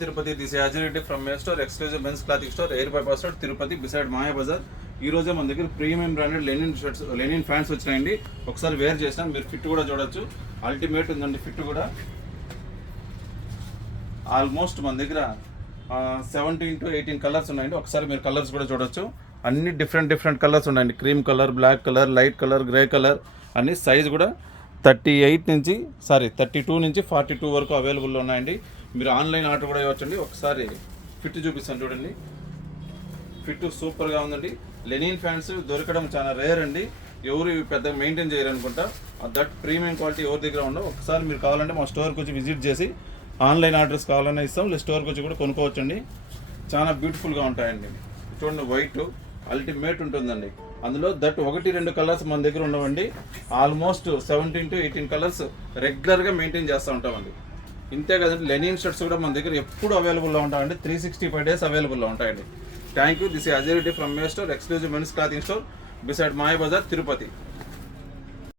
Tirupati this Yajireddy from May store exclusive men's clothing store air bypass road Tirupati beside Maya Bazar. ఈ రోజే మన దగ్గర premium branded linen shirts linen pants వచ్చినాయండి. ఒకసారి వేర్ చేసినా మీరు ఫిట్ కూడా చూడొచ్చు. అల్టిమేట్ ఉందండి ఫిట్ కూడా. ఆల్మోస్ట్ మన దగ్గర 17 to 18 కలర్స్ ఉన్నాయండి. ఒకసారి మీరు కలర్స్ కూడా చూడొచ్చు. అన్ని డిఫరెంట్ కలర్స్ ఉన్నాయండి. Cream colour, black colour, light colour, grey colour అన్ని. సైజ్ కూడా 32 నుంచి 42 వరకు అవైలబుల్లో ఉన్నాయండి. మీరు ఆన్లైన్ ఆర్డర్ కూడా ఇవ్వచ్చండి. ఒకసారి ఫిట్ చూపిస్తాను చూడండి. ఫిట్ సూపర్గా ఉందండి. లెనిన్ ఫ్యాన్స్ దొరకడం చాలా రేర్ అండి. ఎవరు పెద్దగా మెయింటైన్ చేయరు అనుకుంటా. దట్ ప్రీమియం క్వాలిటీ ఎవరి దగ్గర ఉండవు. ఒకసారి మీరు కావాలంటే మా స్టోర్కి వచ్చి విజిట్ చేసి ఆన్లైన్ ఆర్డర్స్ కావాలన్నా ఇస్తాం, లేదా స్టోర్కి వచ్చి కూడా కొనుక్కోవచ్చండి. చాలా బ్యూటిఫుల్గా ఉంటాయండి. చూడండి, వైట్ అల్టిమేట్ ఉంటుందండి. అందులో దట్ 1-2 కలర్స్ మన దగ్గర ఉండవండి. ఆల్మోస్ట్ 17 to 18 కలర్స్ రెగ్యులర్గా మెయింటైన్ చేస్తూ ఉంటామండి. ఇంతే కదండి, లెనిన్ షర్ట్స్ కూడా మన దగ్గర ఎప్పుడు అవైలబుల్లో ఉంటాయండి. 365 days అవైలబుల్లో ఉంటాయండి. Thank you. This Ajay Reddy from May store exclusive men's clothing store beside Maya Bazaar Tirupati.